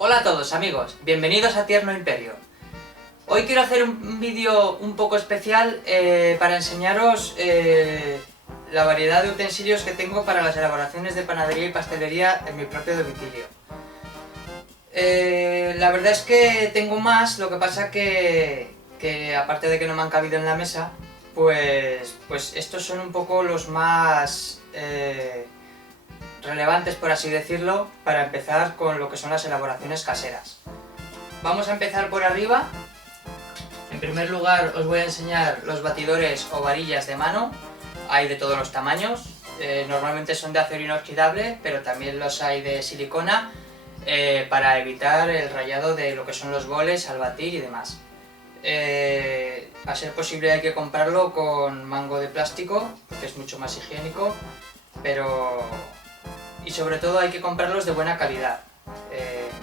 Hola a todos amigos, bienvenidos a Tierno Imperio. Hoy quiero hacer un vídeo un poco especial para enseñaros la variedad de utensilios que tengo para las elaboraciones de panadería y pastelería en mi propio domicilio. La verdad es que tengo más, lo que pasa que aparte de que no me han cabido en la mesa, pues estos son un poco los más relevantes, por así decirlo, para empezar con lo que son las elaboraciones caseras. Vamos a empezar por arriba. En primer lugar os voy a enseñar los batidores o varillas de mano. Hay de todos los tamaños, normalmente son de acero inoxidable, pero también los hay de silicona para evitar el rayado de lo que son los boles al batir y demás. A ser posible hay que comprarlo con mango de plástico, porque es mucho más higiénico, y sobre todo hay que comprarlos de buena calidad.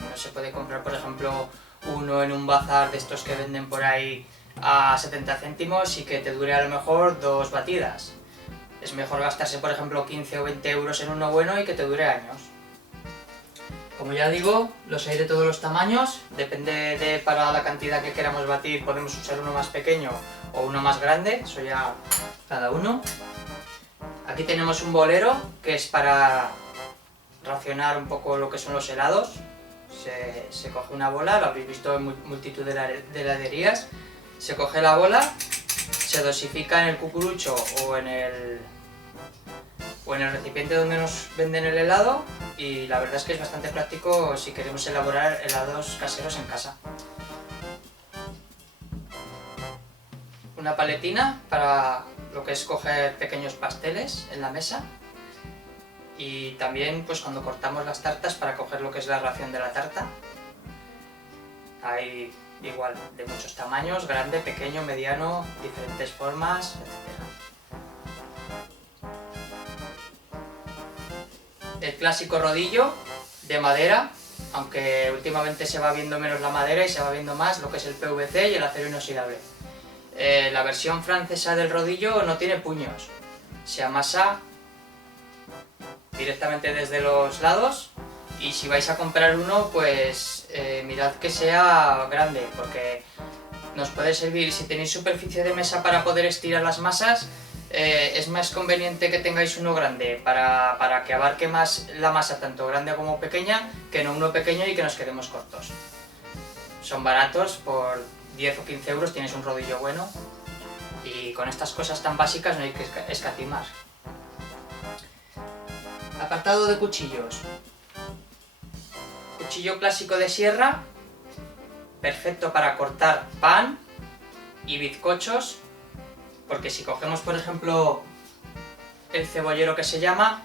No se puede comprar, por ejemplo, uno en un bazar de estos que venden por ahí a 70 céntimos y que te dure a lo mejor 2 batidas. Es mejor gastarse, por ejemplo, 15 o 20 euros en uno bueno y que te dure años. Como ya digo, los hay de todos los tamaños, depende de para la cantidad que queramos batir, podemos usar uno más pequeño o uno más grande, eso ya cada uno. Aquí tenemos un bolero, que es para racionar un poco lo que son los helados. Se coge una bola, lo habéis visto en multitud de heladerías, se coge la bola, se dosifica en el cucurucho o en el recipiente donde nos venden el helado, y la verdad es que es bastante práctico si queremos elaborar helados caseros en casa. Una paletina para lo que es coger pequeños pasteles en la mesa, y también pues cuando cortamos las tartas para coger lo que es la ración de la tarta. Hay igual de muchos tamaños, grande, pequeño, mediano, diferentes formas, etc. El clásico rodillo de madera, aunque últimamente se va viendo menos la madera y se va viendo más lo que es el PVC y el acero inoxidable. La versión francesa del rodillo no tiene puños, se amasa directamente desde los lados, y si vais a comprar uno pues mirad que sea grande, porque nos puede servir si tenéis superficie de mesa para poder estirar las masas. Es más conveniente que tengáis uno grande para que abarque más la masa, tanto grande como pequeña, que no uno pequeño y que nos quedemos cortos. Son baratos, por 10 o 15 euros tienes un rodillo bueno, y con estas cosas tan básicas no hay que escatimar. Apartado de cuchillos. Cuchillo clásico de sierra, perfecto para cortar pan y bizcochos, porque si cogemos por ejemplo el cebollero, que se llama,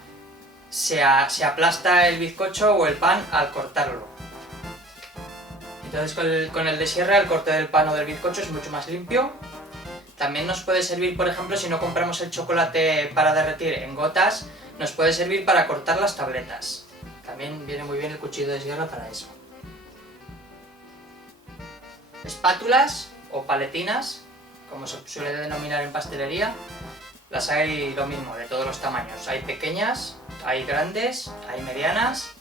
se aplasta el bizcocho o el pan al cortarlo. Entonces con el de sierra el corte del pan o del bizcocho es mucho más limpio. También nos puede servir, por ejemplo, si no compramos el chocolate para derretir en gotas, nos puede servir para cortar las tabletas. También viene muy bien el cuchillo de sierra para eso. Espátulas o paletinas, como se suele denominar en pastelería, las hay lo mismo, de todos los tamaños. Hay pequeñas, hay grandes, hay medianas.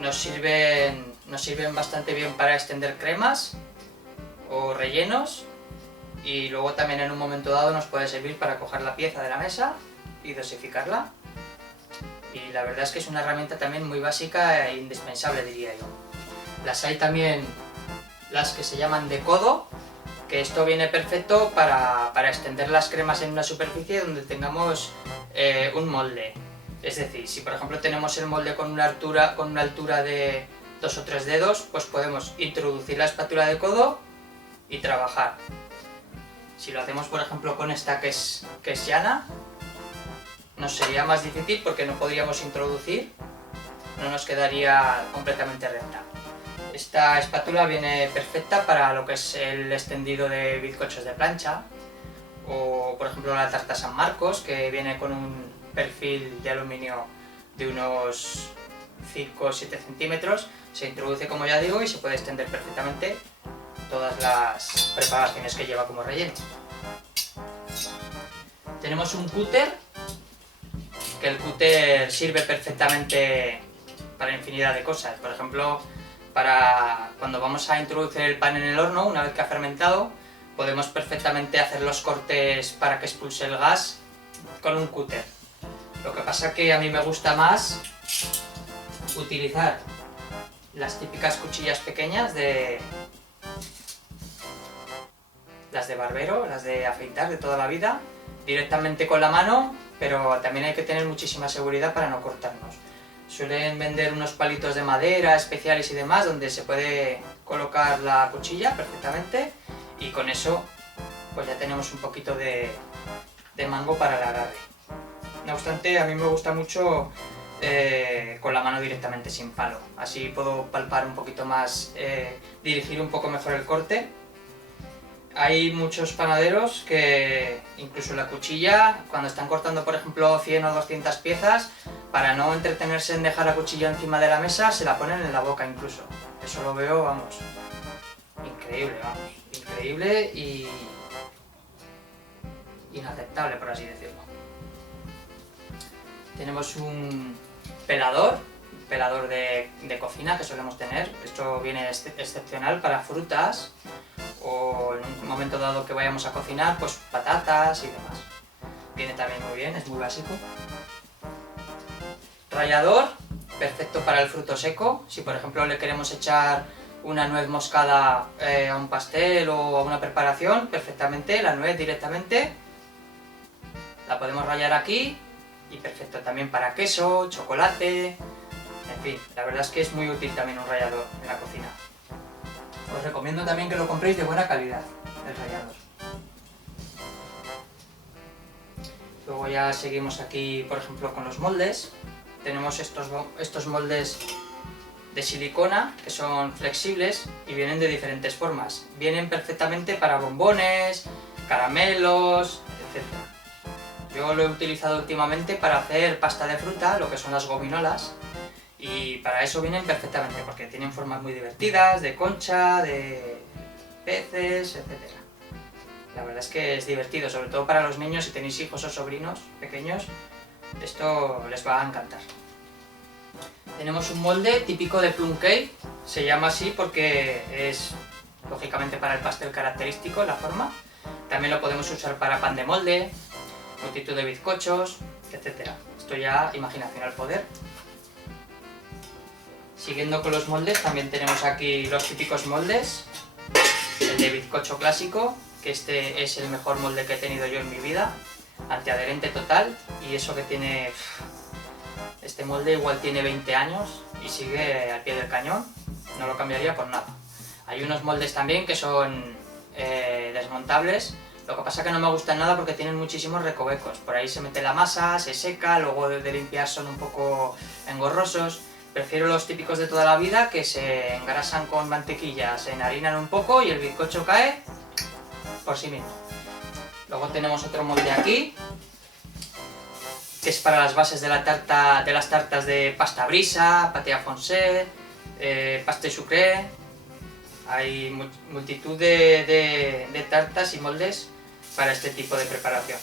Nos sirven bastante bien para extender cremas o rellenos, y luego también en un momento dado nos puede servir para coger la pieza de la mesa y dosificarla. Y la verdad es que es una herramienta también muy básica e indispensable, diría yo. Las hay también las que se llaman de codo, que esto viene perfecto para extender las cremas en una superficie donde tengamos un molde. Es decir, si por ejemplo tenemos el molde con una altura de 2 o 3 dedos, pues podemos introducir la espátula de codo y trabajar. Si lo hacemos por ejemplo con esta que es llana, nos sería más difícil porque no podríamos introducir, no nos quedaría completamente recta. Esta espátula viene perfecta para lo que es el extendido de bizcochos de plancha, o por ejemplo la tarta San Marcos, que viene con un perfil de aluminio de unos 5 o 7 centímetros, se introduce, como ya digo, y se puede extender perfectamente todas las preparaciones que lleva como relleno. Tenemos un cúter, que el cúter sirve perfectamente para infinidad de cosas. Por ejemplo, para cuando vamos a introducir el pan en el horno, una vez que ha fermentado, podemos perfectamente hacer los cortes para que expulse el gas con un cúter. Lo que pasa que a mí me gusta más utilizar las típicas cuchillas pequeñas las de barbero, las de afeitar de toda la vida, directamente con la mano, pero también hay que tener muchísima seguridad para no cortarnos. Suelen vender unos palitos de madera especiales y demás donde se puede colocar la cuchilla perfectamente y con eso pues ya tenemos un poquito de mango para el agarre. No obstante, a mí me gusta mucho con la mano directamente sin palo, así puedo palpar un poquito más, dirigir un poco mejor el corte. Hay muchos panaderos que incluso la cuchilla, cuando están cortando por ejemplo 100 o 200 piezas, para no entretenerse en dejar la cuchilla encima de la mesa, se la ponen en la boca incluso. Eso lo veo, vamos, increíble, increíble y inaceptable, por así decirlo. Tenemos un pelador de cocina que solemos tener. Esto viene excepcional para frutas o en un momento dado que vayamos a cocinar, pues patatas y demás. Viene también muy bien, es muy básico. Rallador, perfecto para el fruto seco. Si por ejemplo le queremos echar una nuez moscada a un pastel o a una preparación, perfectamente la nuez directamente la podemos rallar aquí y perfecto también para queso, chocolate, en fin, la verdad es que es muy útil también un rallador en la cocina. Os recomiendo también que lo compréis de buena calidad, el rallador. Luego ya seguimos aquí, por ejemplo, con los moldes. Tenemos estos moldes de silicona que son flexibles y vienen de diferentes formas. Vienen perfectamente para bombones, caramelos, etc. Yo lo he utilizado últimamente para hacer pasta de fruta, lo que son las gominolas, y para eso vienen perfectamente porque tienen formas muy divertidas, de concha, de peces, etc. La verdad es que es divertido, sobre todo para los niños, si tenéis hijos o sobrinos pequeños, esto les va a encantar. Tenemos un molde típico de plum cake, se llama así porque es lógicamente para el pastel característico la forma. También lo podemos usar para pan de molde, multitud de bizcochos, etc. Esto ya imaginación al poder. Siguiendo con los moldes, también tenemos aquí los típicos moldes. El de bizcocho clásico, que este es el mejor molde que he tenido yo en mi vida, antiadherente total, y eso que tiene... Este molde igual tiene 20 años y sigue al pie del cañón, no lo cambiaría por nada. Hay unos moldes también que son desmontables, lo que pasa es que no me gustan nada porque tienen muchísimos recovecos. Por ahí se mete la masa, se seca, luego de limpiar son un poco engorrosos. Prefiero los típicos de toda la vida que se engrasan con mantequilla, se enharinan un poco y el bizcocho cae por sí mismo. Luego tenemos otro molde aquí, que es para las bases de las tartas de pasta brisa, pâté à foncé, pasté sucré. Hay multitud de tartas y moldes para este tipo de preparación.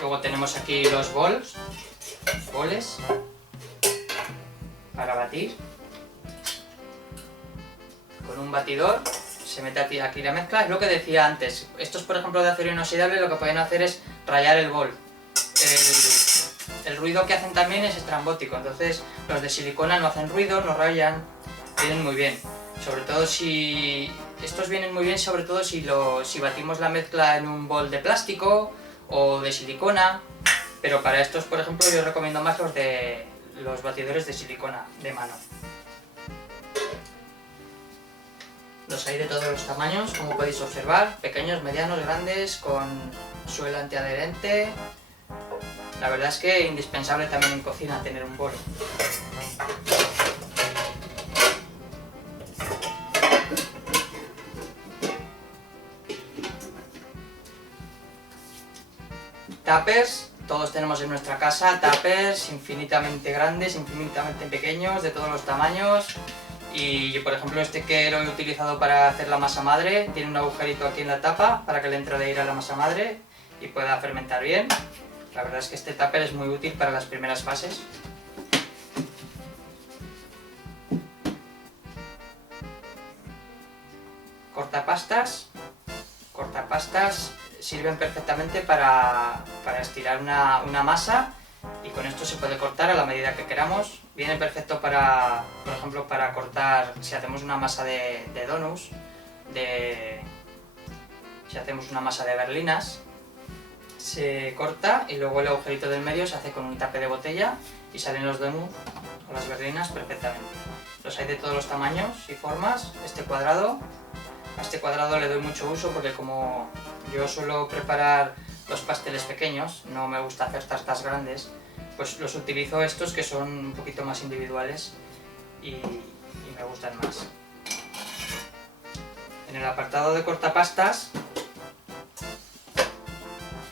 Luego tenemos aquí los boles para batir. Con un batidor se mete aquí la mezcla. Es lo que decía antes. Estos, por ejemplo, de acero inoxidable, lo que pueden hacer es rayar el bol. El ruido que hacen también es estrambótico, entonces los de silicona no hacen ruido, no rayan, vienen muy bien. Sobre todo si... Estos vienen muy bien sobre todo si batimos la mezcla en un bol de plástico o de silicona, pero para estos, por ejemplo, yo recomiendo más los batidores de silicona de mano. Los hay de todos los tamaños, como podéis observar, pequeños, medianos, grandes, con suela antiadherente. La verdad es que es indispensable también en cocina tener un bol. Tuppers, todos tenemos en nuestra casa tuppers infinitamente grandes, infinitamente pequeños, de todos los tamaños. Y yo, por ejemplo, este que lo he utilizado para hacer la masa madre, tiene un agujerito aquí en la tapa para que le entre de aire a la masa madre y pueda fermentar bien. La verdad es que este tupper es muy útil para las primeras fases. Cortapastas sirven perfectamente para estirar una masa, y con esto se puede cortar a la medida que queramos. Viene perfecto para, por ejemplo, para cortar si hacemos una masa de donuts, si hacemos una masa de berlinas. Se corta y luego el agujerito del medio se hace con un tape de botella y salen los donuts o las berlinas perfectamente. Los hay de todos los tamaños y formas. A este cuadrado le doy mucho uso porque como yo suelo preparar los pasteles pequeños, no me gusta hacer tartas grandes, pues los utilizo estos que son un poquito más individuales y me gustan más. En el apartado de cortapastas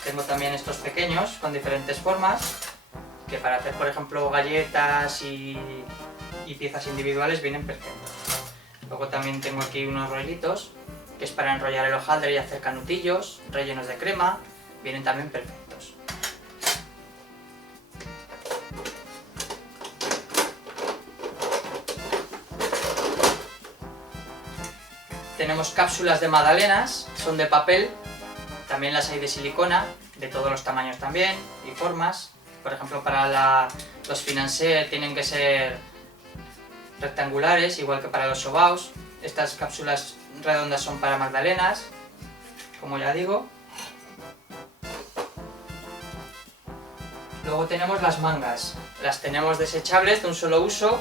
tengo también estos pequeños con diferentes formas, que para hacer por ejemplo galletas y piezas individuales vienen perfectos. Luego también tengo aquí unos rollitos, que es para enrollar el hojaldre y hacer canutillos, rellenos de crema, vienen también perfectos. Tenemos cápsulas de magdalenas, son de papel, también las hay de silicona, de todos los tamaños también y formas. Por ejemplo, para los financiers tienen que ser rectangulares, igual que para los sobaos. Estas cápsulas redondas son para magdalenas, como ya digo. Luego tenemos las mangas. Las tenemos desechables de un solo uso,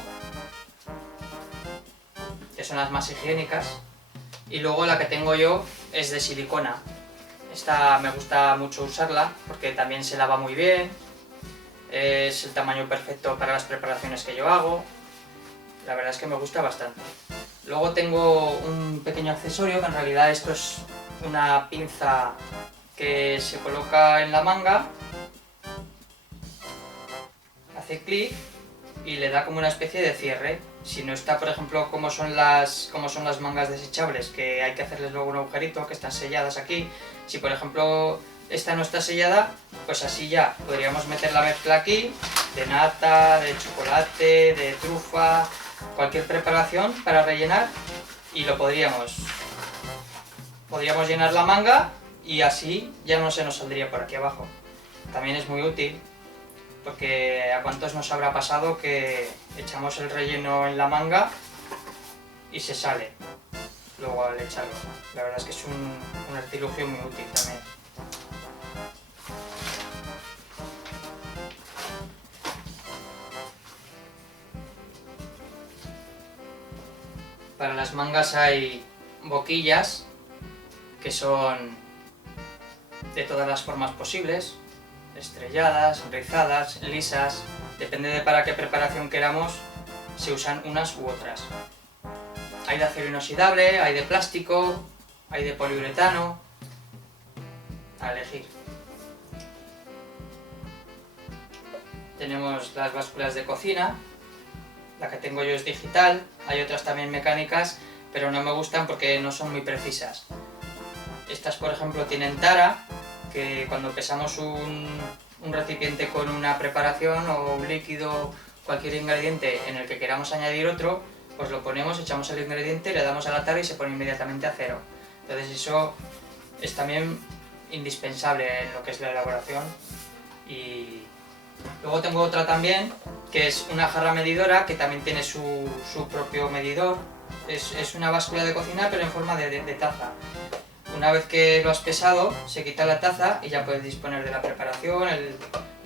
que son las más higiénicas. Y luego la que tengo yo es de silicona. Esta me gusta mucho usarla porque también se lava muy bien. Es el tamaño perfecto para las preparaciones que yo hago. La verdad es que me gusta bastante. Luego tengo un pequeño accesorio, que en realidad esto es una pinza que se coloca en la manga, hace clic y le da como una especie de cierre. Si no está, por ejemplo, como son las mangas desechables, que hay que hacerles luego un agujerito, que están selladas aquí. Si por ejemplo esta no está sellada, pues así ya podríamos meter la mezcla aquí, de nata, de chocolate, de trufa, cualquier preparación para rellenar, y lo podríamos llenar la manga y así ya no se nos saldría por aquí abajo. También es muy útil porque a cuántos nos habrá pasado que echamos el relleno en la manga y se sale luego al echarlo. La verdad es que es un artilugio muy útil también. Para las mangas hay boquillas que son de todas las formas posibles, estrelladas, rizadas, lisas, depende de para qué preparación queramos, se usan unas u otras. Hay de acero inoxidable, hay de plástico, hay de poliuretano, a elegir. Tenemos las básculas de cocina. La que tengo yo es digital, hay otras también mecánicas, pero no me gustan porque no son muy precisas. Estas, por ejemplo, tienen tara, que cuando pesamos un recipiente con una preparación o un líquido, cualquier ingrediente en el que queramos añadir otro, pues lo ponemos, echamos el ingrediente, le damos a la tara y se pone inmediatamente a cero. Entonces eso es también indispensable en lo que es la elaboración. Y luego tengo otra también, que es una jarra medidora, que también tiene su propio medidor. Es una báscula de cocina, pero en forma de taza. Una vez que lo has pesado, se quita la taza y ya puedes disponer de la preparación, el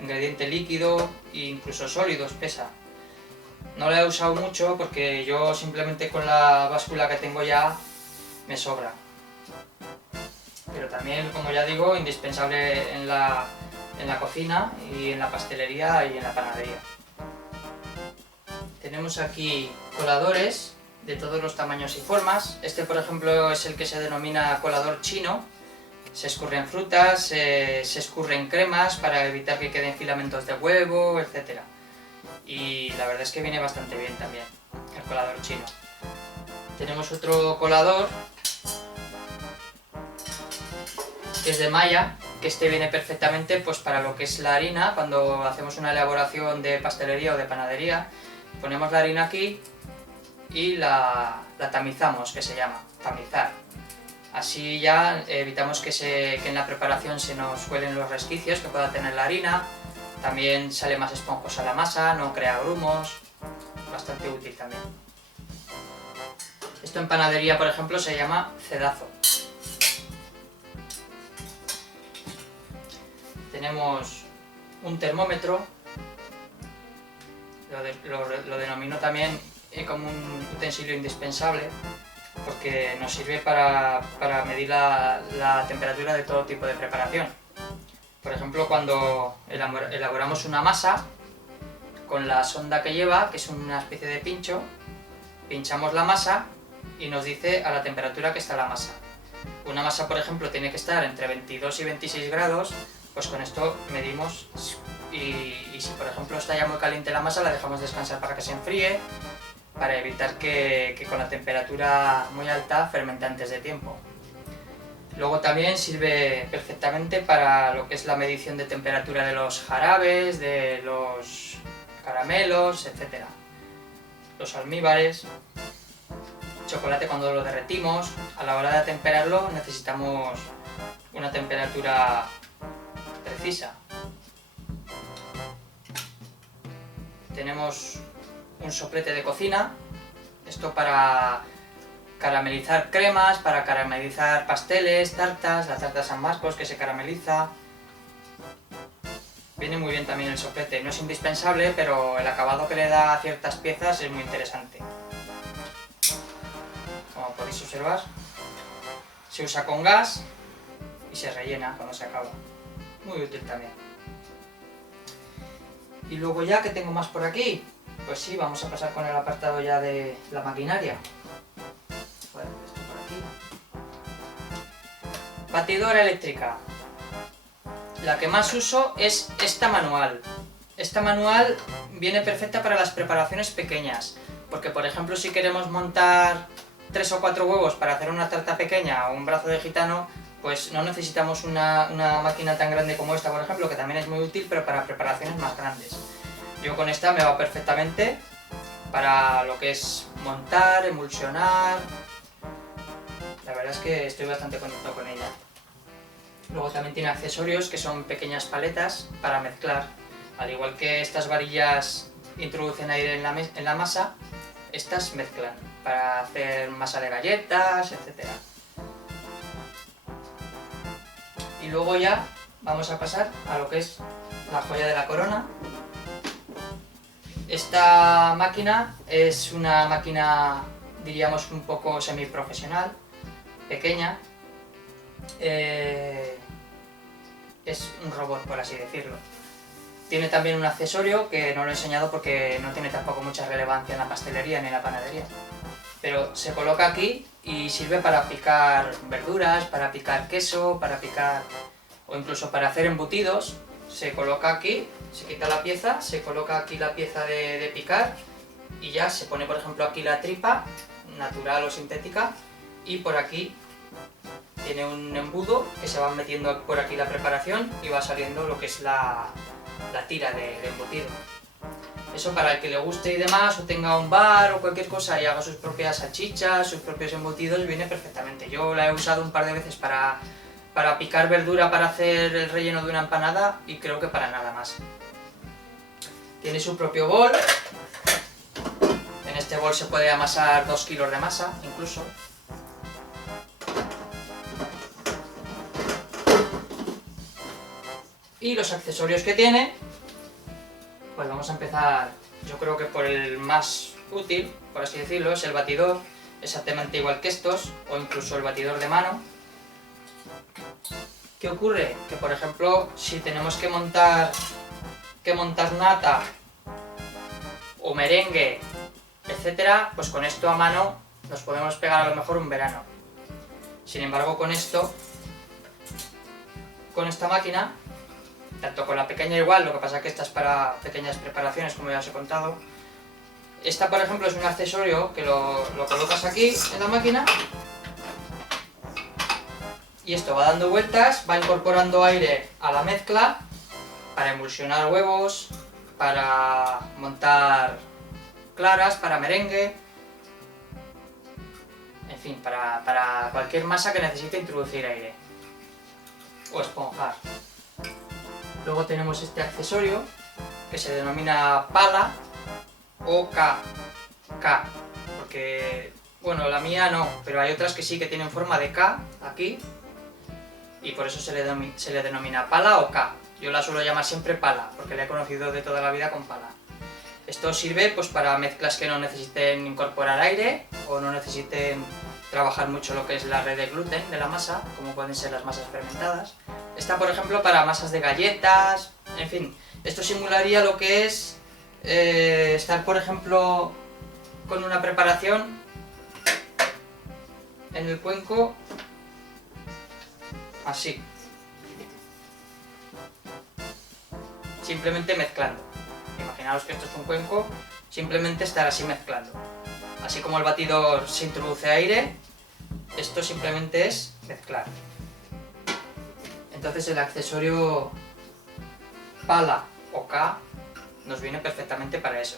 ingrediente líquido e incluso sólidos pesa. No la he usado mucho porque yo simplemente con la báscula que tengo ya me sobra. Pero también, como ya digo, indispensable en la cocina y en la pastelería y en la panadería. Tenemos aquí coladores de todos los tamaños y formas. Este, por ejemplo, es el que se denomina colador chino. Se escurren frutas, se escurren cremas para evitar que queden filamentos de huevo, etc. Y la verdad es que viene bastante bien también el colador chino. Tenemos otro colador que es de malla, que este viene perfectamente pues para lo que es la harina. Cuando hacemos una elaboración de pastelería o de panadería, ponemos la harina aquí y la tamizamos, que se llama tamizar. Así ya evitamos que en la preparación se nos cuelen los resquicios que pueda tener la harina. También sale más esponjosa la masa, no crea grumos, bastante útil también. Esto en panadería, por ejemplo, se llama cedazo. Tenemos un termómetro, lo denomino también como un utensilio indispensable, porque nos sirve para medir la temperatura de todo tipo de preparación. Por ejemplo, cuando elaboramos una masa, con la sonda que lleva, que es una especie de pincho, pinchamos la masa y nos dice a la temperatura que está la masa. Una masa, por ejemplo, tiene que estar entre 22 y 26 grados, pues con esto medimos y si por ejemplo está ya muy caliente la masa, la dejamos descansar para que se enfríe, para evitar que con la temperatura muy alta fermente antes de tiempo. Luego también sirve perfectamente para lo que es la medición de temperatura de los jarabes, de los caramelos, etc. Los almíbares, chocolate cuando lo derretimos, a la hora de atemperarlo necesitamos una temperatura precisa. Tenemos un soplete de cocina, esto para caramelizar cremas, para caramelizar pasteles, tartas, la tarta de San Marcos que se carameliza. Viene muy bien también el soplete, no es indispensable, pero el acabado que le da a ciertas piezas es muy interesante. Como podéis observar, se usa con gas y se rellena cuando se acaba. Muy útil también. Y luego ya, ¿qué tengo más por aquí? Pues sí, vamos a pasar con el apartado ya de la maquinaria. Bueno, esto por aquí. Batidora eléctrica. La que más uso es esta manual. Esta manual viene perfecta para las preparaciones pequeñas, porque por ejemplo si queremos montar 3 o 4 huevos para hacer una tarta pequeña o un brazo de gitano, pues no necesitamos una máquina tan grande como esta, por ejemplo, que también es muy útil, pero para preparaciones más grandes. Yo con esta me va perfectamente para lo que es montar, emulsionar. La verdad es que estoy bastante contento con ella. Luego también tiene accesorios que son pequeñas paletas para mezclar. Al igual que estas varillas introducen aire en la masa, estas mezclan para hacer masa de galletas, etc. Y luego ya vamos a pasar a lo que es la joya de la corona. Esta máquina es una máquina, diríamos, un poco semiprofesional, pequeña. Es un robot, por así decirlo. Tiene también un accesorio que no lo he enseñado porque no tiene tampoco mucha relevancia en la pastelería ni en la panadería. Pero se coloca aquí y sirve para picar verduras, para picar queso, para picar o incluso para hacer embutidos. Se coloca aquí, se quita la pieza, se coloca aquí la pieza de picar y ya se pone por ejemplo aquí la tripa, natural o sintética, y por aquí tiene un embudo que se va metiendo por aquí la preparación y va saliendo lo que es la tira de embutido. Eso para el que le guste y demás, o tenga un bar o cualquier cosa y haga sus propias salchichas, sus propios embutidos, viene perfectamente. Yo la he usado un par de veces para picar verdura, para hacer el relleno de una empanada y creo que para nada más. Tiene su propio bol. En este bol se puede amasar 2 kilos de masa, incluso. Y los accesorios que tiene, pues vamos a empezar, yo creo que por el más útil, por así decirlo, es el batidor, exactamente igual que estos, o incluso el batidor de mano. ¿Qué ocurre? Que por ejemplo, si tenemos que montar nata o merengue, etcétera, pues con esto a mano nos podemos pegar a lo mejor un verano. Sin embargo, con esta máquina, tanto con la pequeña igual, lo que pasa que esta es para pequeñas preparaciones, como ya os he contado. Esta, por ejemplo, es un accesorio que lo colocas aquí en la máquina y esto va dando vueltas, va incorporando aire a la mezcla para emulsionar huevos, para montar claras, para merengue, en fin, para cualquier masa que necesite introducir aire o esponjar. Luego tenemos este accesorio que se denomina pala o K, porque, bueno, la mía no, pero hay otras que sí que tienen forma de K aquí y por eso se le denomina pala o K. Yo la suelo llamar siempre pala, porque la he conocido de toda la vida con pala. Esto sirve pues para mezclas que no necesiten incorporar aire o no necesiten trabajar mucho lo que es la red de gluten de la masa, como pueden ser las masas fermentadas. Está, por ejemplo, para masas de galletas, en fin, esto simularía lo que es estar, por ejemplo, con una preparación en el cuenco, así, simplemente mezclando. Imaginaos que esto es un cuenco, simplemente estar así mezclando. Así como el batidor se introduce aire, esto simplemente es mezclar. Entonces el accesorio pala o K nos viene perfectamente para eso.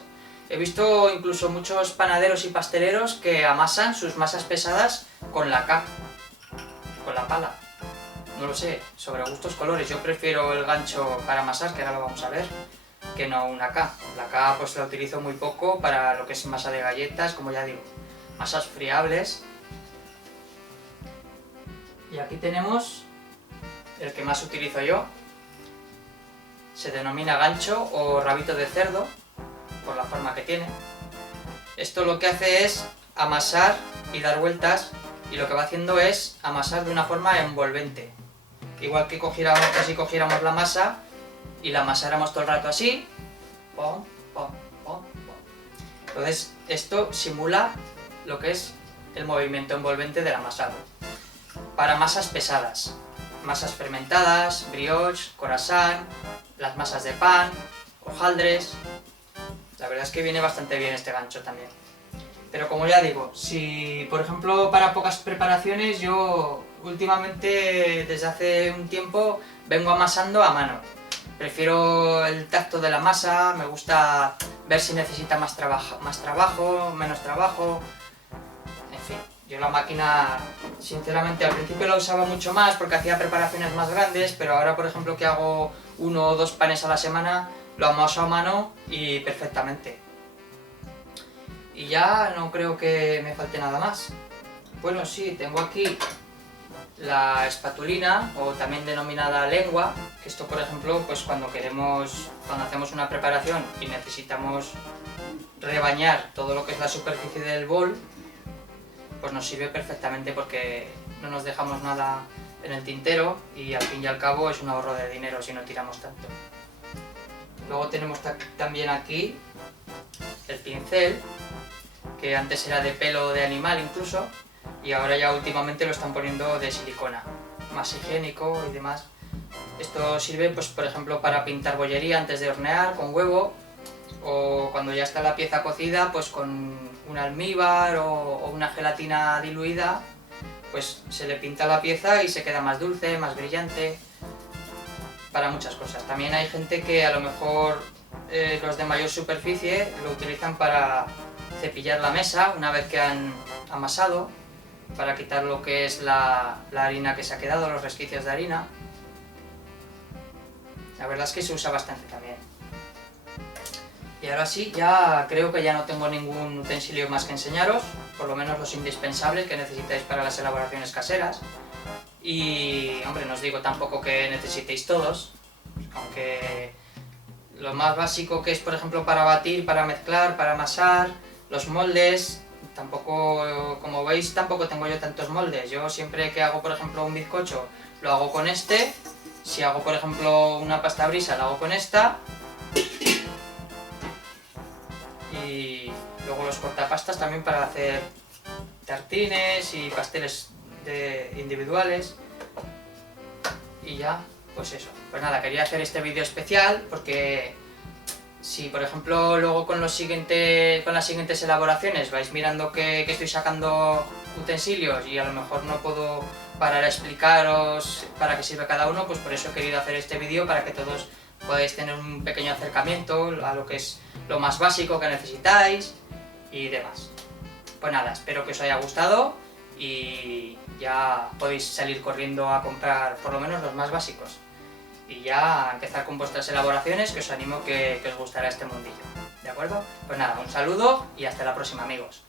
He visto incluso muchos panaderos y pasteleros que amasan sus masas pesadas con la K, con la pala. No lo sé, sobre gustos colores. Yo prefiero el gancho para amasar, que ahora lo vamos a ver, que no una K. La K pues la utilizo muy poco para lo que es masa de galletas, como ya digo, masas friables. Y aquí tenemos el que más utilizo yo. Se denomina gancho o rabito de cerdo, por la forma que tiene. Esto lo que hace es amasar y dar vueltas, y lo que va haciendo es amasar de una forma envolvente. Igual que casi cogiéramos la masa y la amasáramos todo el rato así. Pom, pom, pom, pom. Entonces esto simula lo que es el movimiento envolvente del amasado. Para masas pesadas, masas fermentadas, brioche, croissant, las masas de pan, hojaldres. La verdad es que viene bastante bien este gancho también. Pero como ya digo, si por ejemplo para pocas preparaciones, yo últimamente desde hace un tiempo vengo amasando a mano. Prefiero el tacto de la masa, me gusta ver si necesita más trabajo, menos trabajo. En fin, yo la máquina, sinceramente, al principio la usaba mucho más porque hacía preparaciones más grandes, pero ahora, por ejemplo, que hago 1 o 2 panes a la semana, lo amaso a mano y perfectamente. Y ya no creo que me falte nada más. Bueno, sí, tengo aquí la espatulina, o también denominada lengua, que esto, por ejemplo, pues cuando hacemos una preparación y necesitamos rebañar todo lo que es la superficie del bol, pues nos sirve perfectamente porque no nos dejamos nada en el tintero y al fin y al cabo es un ahorro de dinero si no tiramos tanto. Luego tenemos también aquí el pincel, que antes era de pelo de animal incluso, y ahora ya últimamente lo están poniendo de silicona, más higiénico y demás. Esto sirve, pues por ejemplo, para pintar bollería antes de hornear con huevo, o cuando ya está la pieza cocida, pues con un almíbar o una gelatina diluida, pues se le pinta la pieza y se queda más dulce, más brillante, para muchas cosas. También hay gente que a lo mejor los de mayor superficie lo utilizan para cepillar la mesa una vez que han amasado, para quitar lo que es la harina que se ha quedado, los resquicios de harina. La verdad es que se usa bastante también. Y ahora sí, ya creo que ya no tengo ningún utensilio más que enseñaros, por lo menos los indispensables que necesitáis para las elaboraciones caseras. Y, hombre, no os digo tampoco que necesitéis todos, aunque lo más básico que es, por ejemplo, para batir, para mezclar, para amasar, los moldes, tampoco, como veis, tampoco tengo yo tantos moldes. Yo siempre que hago, por ejemplo, un bizcocho, lo hago con este. Si hago, por ejemplo, una pasta brisa, la hago con esta. Y luego los cortapastas también para hacer tartines y pasteles individuales. Y ya, pues eso. Pues nada, quería hacer este vídeo especial porque si, por ejemplo, luego con las siguientes elaboraciones vais mirando que estoy sacando utensilios y a lo mejor no puedo para explicaros para qué sirve cada uno, pues por eso he querido hacer este vídeo, para que todos podáis tener un pequeño acercamiento a lo que es lo más básico que necesitáis y demás. Pues nada, espero que os haya gustado y ya podéis salir corriendo a comprar por lo menos los más básicos. Y ya empezar con vuestras elaboraciones, que os animo que os gustará este mundillo. ¿De acuerdo? Pues nada, un saludo y hasta la próxima, amigos.